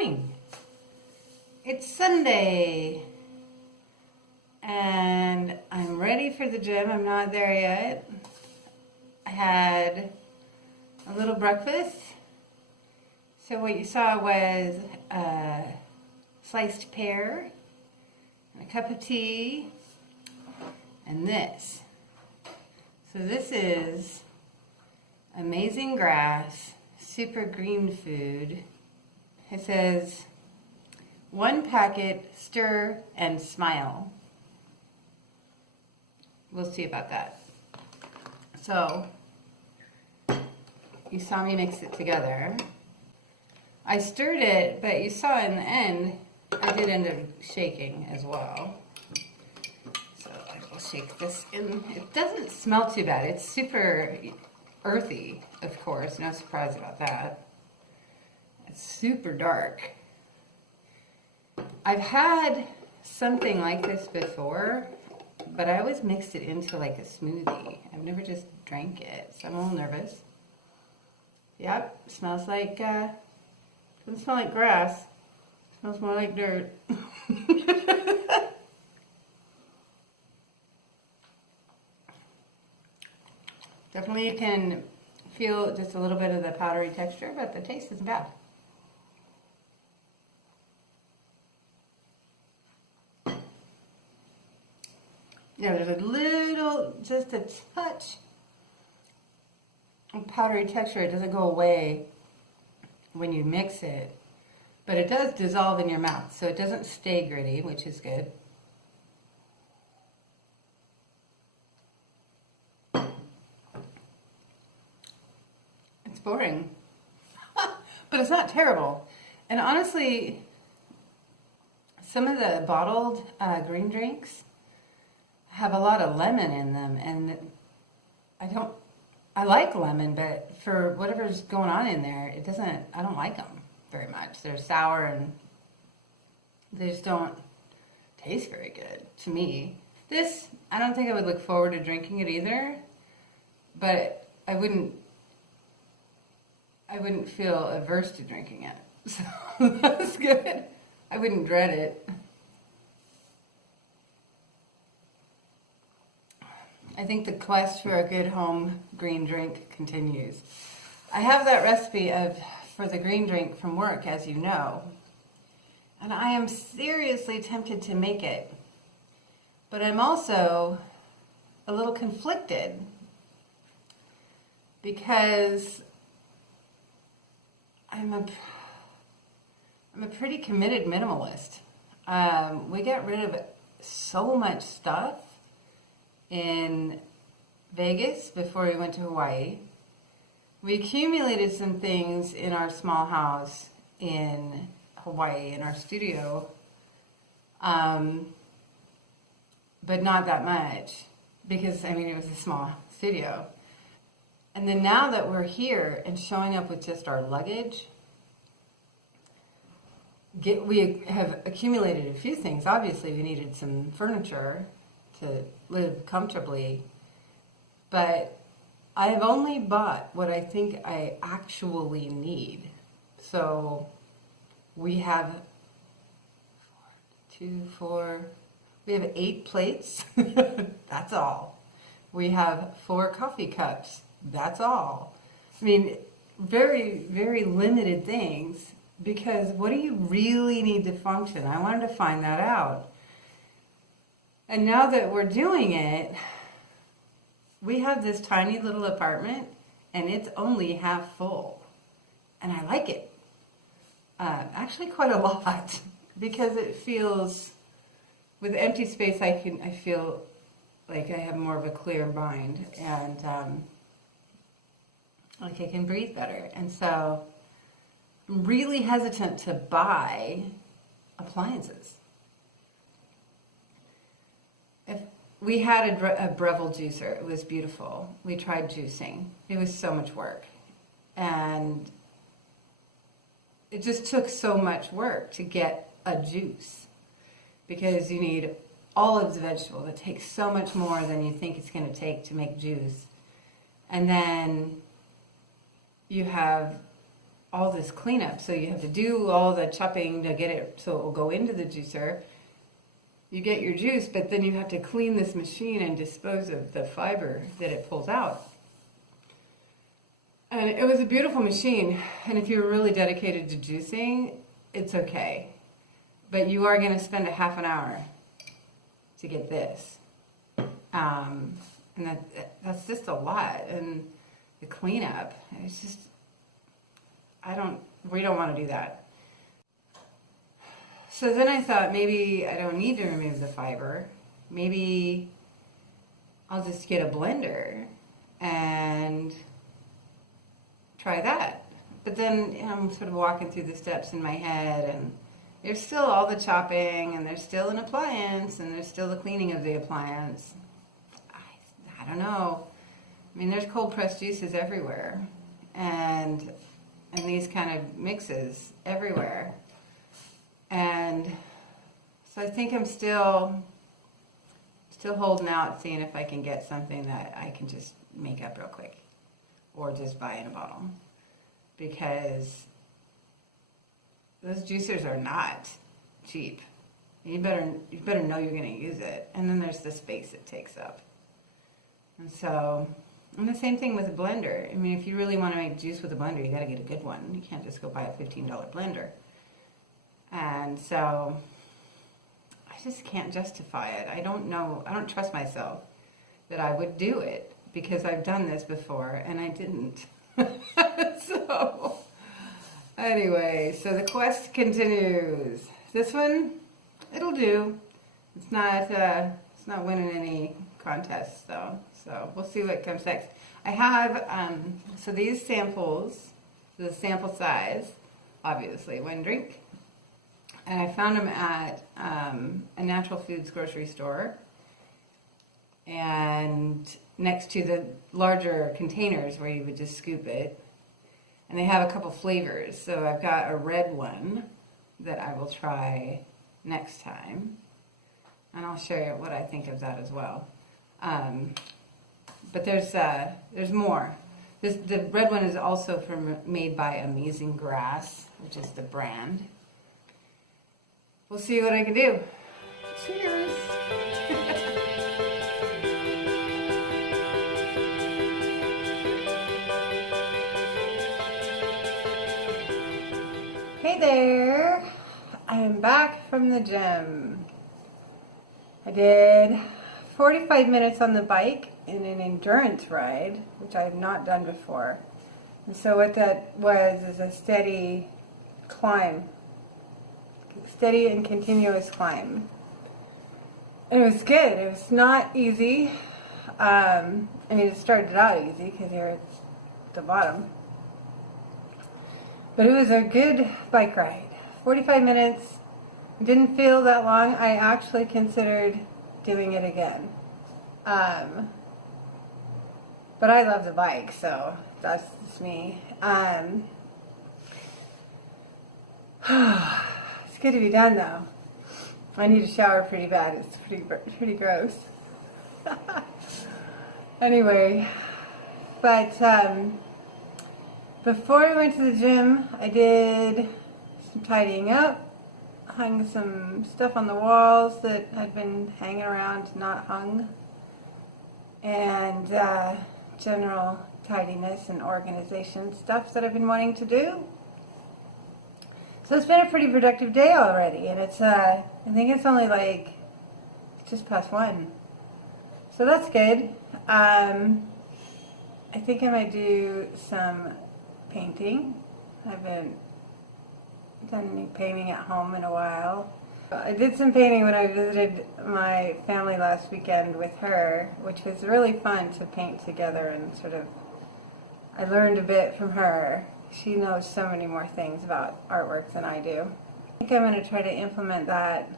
morning. It's Sunday and I'm ready for the gym. I'm not there yet. I had a little breakfast. So what you saw was a sliced pear, and a cup of tea, and this. So this is Amazing Grass Super Green Food. It says, 1 packet, stir and smile. We'll see about that. So, you saw me mix it together. I stirred it, but you saw in the end, I did end up shaking as well. So I will shake this in. It doesn't smell too bad. It's super earthy, of course. No surprise about that. It's super dark. I've had something like this before, but I always mixed it into like a smoothie. I've never just drank it, so I'm a little nervous. Yep, smells like, doesn't smell like grass. Smells more like dirt. Definitely you can feel just a little bit of the powdery texture, but the taste isn't bad. Yeah, there's a little, just a touch of powdery texture. It doesn't go away when you mix it, but it does dissolve in your mouth, so it doesn't stay gritty, which is good. It's boring, but it's not terrible. And honestly, some of the bottled green drinks have a lot of lemon in them, and I like lemon, but for whatever's going on in there, I don't like them very much. They're sour and they just don't taste very good to me. This, I don't think I would look forward to drinking it either, but I wouldn't feel averse to drinking it. So that's good. I wouldn't dread it. I think the quest for a good home green drink continues. I have that recipe for the green drink from work, as you know, and I am seriously tempted to make it, but I'm also a little conflicted because I'm a pretty committed minimalist. We got rid of so much stuff in Vegas before we went to Hawaii. We accumulated some things in our small house in Hawaii, in our studio, but not that much because, it was a small studio. And then now that we're here and showing up with just our luggage, we have accumulated a few things. Obviously, we needed some furniture to live comfortably, but I have only bought what I think I actually need. So we have we have 8 plates. That's all. We have 4 coffee cups. That's all. Very, very limited things, because what do you really need to function? I wanted to find that out. And now that we're doing it, we have this tiny little apartment, and it's only half full. And I like it. Actually quite a lot, because it feels, with empty space, I feel like I have more of a clear mind, and like I can breathe better. And so I'm really hesitant to buy appliances. We had a Breville juicer. It was beautiful. We tried juicing. It was so much work. And it just took so much work to get a juice, because you need all of the vegetable. It takes so much more than you think it's going to take to make juice. And then you have all this cleanup. So you have to do all the chopping to get it so it will go into the juicer. You get your juice, but then you have to clean this machine and dispose of the fiber that it pulls out. And it was a beautiful machine. And if you're really dedicated to juicing, it's okay. But you are going to spend a half an hour to get this. And that's just a lot. And the cleanup, it's just, we don't want to do that. So then I thought maybe I don't need to remove the fiber. Maybe I'll just get a blender and try that. But then I'm sort of walking through the steps in my head, and there's still all the chopping, and there's still an appliance, and there's still the cleaning of the appliance. I don't know. I mean, there's cold pressed juices everywhere, and these kind of mixes everywhere. And so I think I'm still holding out, seeing if I can get something that I can just make up real quick, or just buy in a bottle, because those juicers are not cheap. You better know you're going to use it. And then there's the space it takes up. And so, and the same thing with a blender. I mean, if you really want to make juice with a blender, you got to get a good one. You can't just go buy a $15 blender. And so I just can't justify it. I don't know. I don't trust myself that I would do it, because I've done this before and I didn't. So anyway, so the quest continues. This one, it'll do. It's not winning any contests though. So we'll see what comes next. I have so these samples, the sample size, obviously one drink. And I found them at a natural foods grocery store, and next to the larger containers where you would just scoop it. And they have a couple flavors. So I've got a red one that I will try next time, and I'll show you what I think of that as well. But there's more. The red one is also made by Amazing Grass, which is the brand. We'll see what I can do. Cheers! Hey there! I'm back from the gym. I did 45 minutes on the bike in an endurance ride, which I have not done before. And so what that was is a steady climb. Steady and continuous climb. And it was good. It was not easy. I mean, it started out easy because you're at the bottom. But it was a good bike ride. 45 minutes. Didn't feel that long. I actually considered doing it again. But I love the bike, so that's just me. It's good to be done, though. I need a shower pretty bad. It's pretty gross. Anyway, but before I went to the gym, I did some tidying up, hung some stuff on the walls that had been hanging around, not hung, and general tidiness and organization stuff that I've been wanting to do. So it's been a pretty productive day already, and it's I think it's only like just past 1. So that's good. I think I might do some painting. I haven't done any painting at home in a while. I did some painting when I visited my family last weekend with her, which was really fun to paint together, and sort of I learned a bit from her. She knows so many more things about artwork than I do. I think I'm going to try to implement that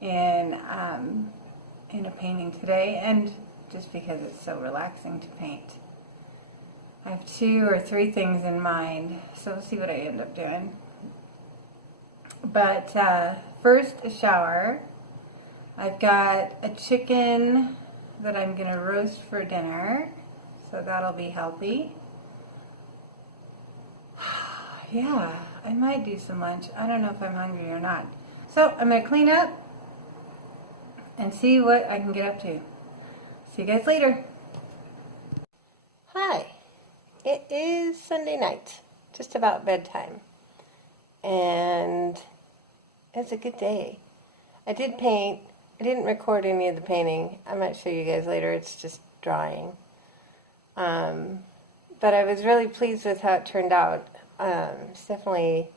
in a painting today, and just because it's so relaxing to paint. I have 2 or 3 things in mind, so we'll see what I end up doing. But first, a shower. I've got a chicken that I'm going to roast for dinner, so that'll be healthy. Yeah, I might do some lunch. I don't know if I'm hungry or not. So I'm going to clean up and see what I can get up to. See you guys later. Hi. It is Sunday night, just about bedtime. And it's a good day. I did paint. I didn't record any of the painting. I might show you guys later. It's just drawing. But I was really pleased with how it turned out. It's definitely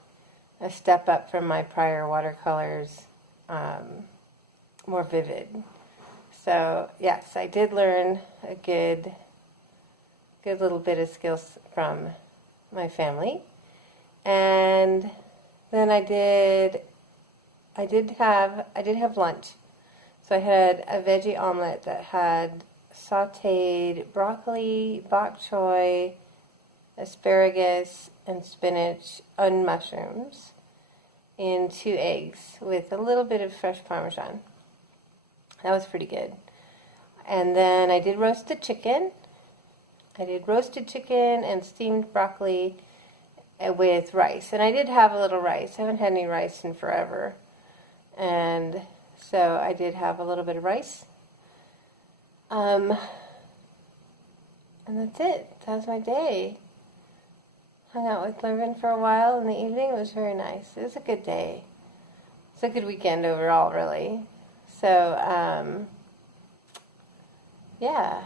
a step up from my prior watercolors, more vivid. So yes, I did learn a good little bit of skills from my family, and then I did have lunch. So I had a veggie omelet that had sautéed broccoli, bok choy, asparagus, and spinach and mushrooms in 2 eggs with a little bit of fresh Parmesan. That was pretty good. And then I did roasted chicken. I did roasted chicken and steamed broccoli with rice. And I did have a little rice. I haven't had any rice in forever. And so I did have a little bit of rice. And that's it. That was my day. Hung out with Lurvin for a while in the evening. It was very nice. It was a good day. It's a good weekend overall, really. So, yeah.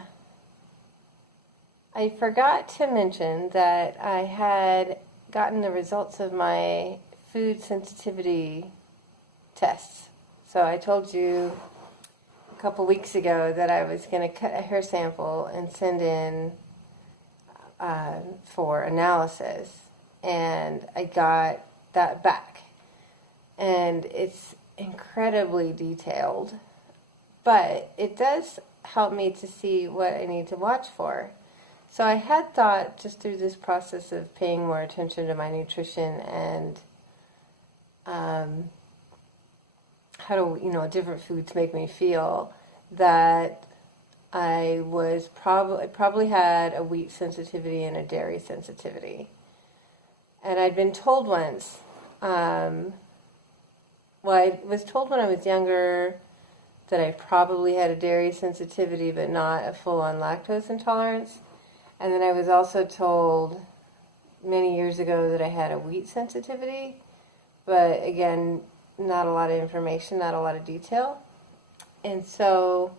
I forgot to mention that I had gotten the results of my food sensitivity tests. So I told you a couple weeks ago that I was going to cut a hair sample and send in for analysis, and I got that back. And it's incredibly detailed, but it does help me to see what I need to watch for. So I had thought, just through this process of paying more attention to my nutrition and how do different foods make me feel, that I probably had a wheat sensitivity and a dairy sensitivity. And I'd been told once, I was told when I was younger that I probably had a dairy sensitivity but not a full-on lactose intolerance. And then I was also told many years ago that I had a wheat sensitivity, but again, not a lot of information, not a lot of detail. And so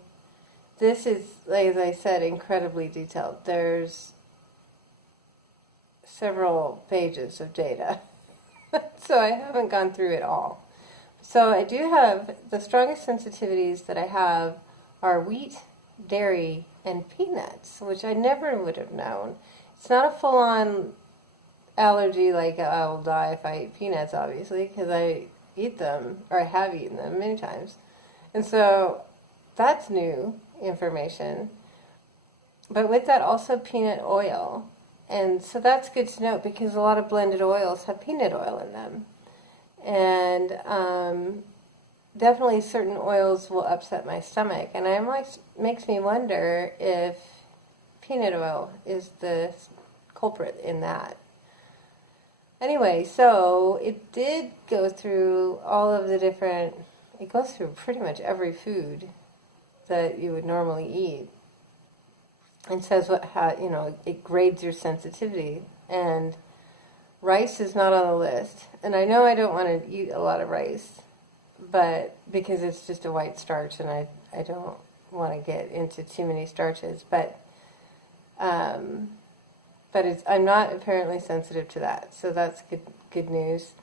this is, like as I said, incredibly detailed. There's several pages of data, so I haven't gone through it all. So I do have, the strongest sensitivities that I have are wheat, dairy, and peanuts, which I never would have known. It's not a full-on allergy like I will die if I eat peanuts, obviously, because I eat them, or I have eaten them many times. And so that's new information. But with that, also peanut oil. And so that's good to know, because a lot of blended oils have peanut oil in them. And definitely certain oils will upset my stomach. And it makes me wonder if peanut oil is the culprit in that. Anyway, so it did go through all of the different, it goes through pretty much every food that you would normally eat. And says it grades your sensitivity. And rice is not on the list. And I know I don't want to eat a lot of rice, but because it's just a white starch and I don't want to get into too many starches. But I'm not apparently sensitive to that, so that's good news.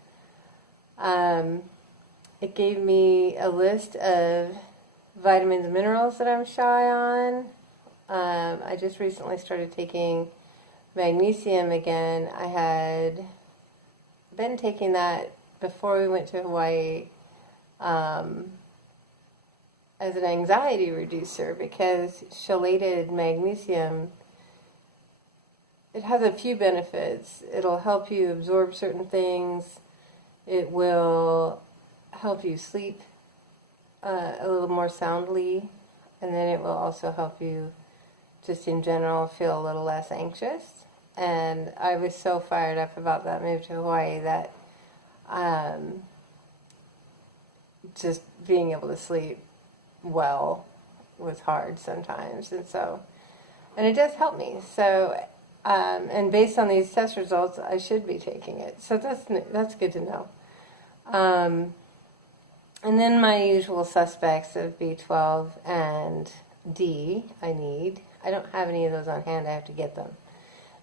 It gave me a list of vitamins and minerals that I'm shy on. I just recently started taking magnesium again. I had been taking that before we went to Hawaii as an anxiety reducer, because chelated magnesium, it has a few benefits. It'll help you absorb certain things. It will help you sleep a little more soundly, and then it will also help you just in general feel a little less anxious. And I was so fired up about that move to Hawaii that just being able to sleep well was hard sometimes. And it does help me. So, and based on these test results, I should be taking it. So that's good to know. And then my usual suspects of B12 and D I need. I don't have any of those on hand. I have to get them.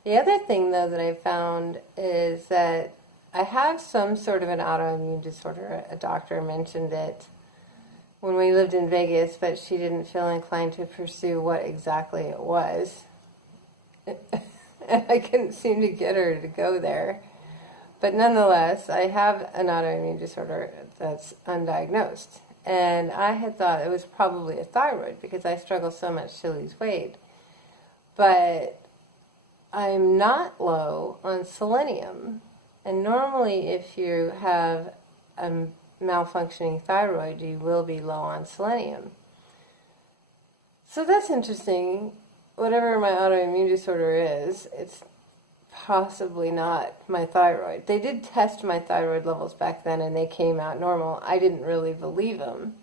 The other thing, though, that I found is that I have some sort of an autoimmune disorder. A doctor mentioned it when we lived in Vegas, but she didn't feel inclined to pursue what exactly it was. And I couldn't seem to get her to go there. But nonetheless, I have an autoimmune disorder that's undiagnosed. And I had thought it was probably a thyroid because I struggle so much to lose weight. But I'm not low on selenium. And normally if you have a malfunctioning thyroid, you will be low on selenium. So that's interesting. Whatever my autoimmune disorder is, it's possibly not my thyroid. They did test my thyroid levels back then and they came out normal. I didn't really believe them,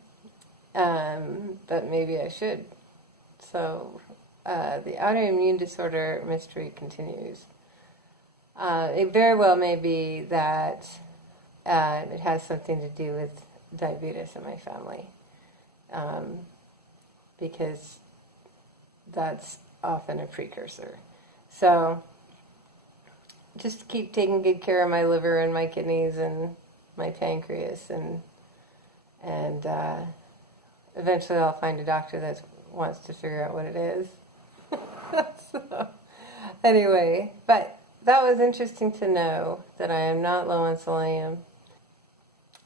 but maybe I should. So the autoimmune disorder mystery continues. It very well may be that it has something to do with diabetes in my family, because that's often a precursor. So just keep taking good care of my liver and my kidneys and my pancreas, and eventually I'll find a doctor that wants to figure out what it is. So, anyway, but that was interesting to know that I am not low on selenium.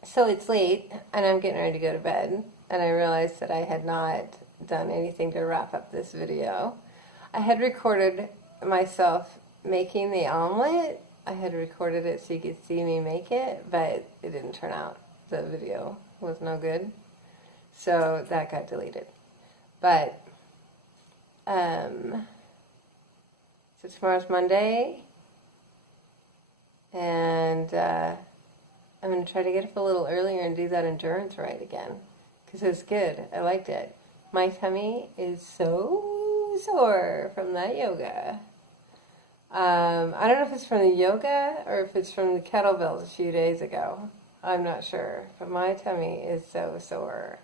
So it's late, and I'm getting ready to go to bed, and I realized that I had not done anything to wrap up this video. I had recorded myself making the omelet. I had recorded it so you could see me make it, but it didn't turn out. The video was no good, so that got deleted. But so tomorrow's Monday, and I'm going to try to get up a little earlier and do that endurance ride again, because it was good. I liked it. My tummy is so sore from that yoga. I don't know if it's from the yoga or if it's from the kettlebells a few days ago. I'm not sure, but my tummy is so sore.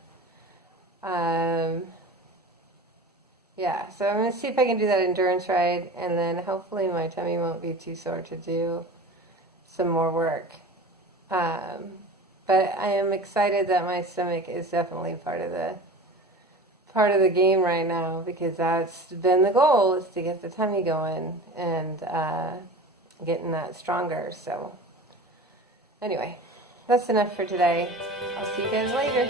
Yeah, so I'm going to see if I can do that endurance ride, and then hopefully my tummy won't be too sore to do some more work. But I am excited that my stomach is definitely part of the game right now, because that's been the goal, is to get the tummy going and getting that stronger. So anyway, that's enough for today. I'll see you guys later.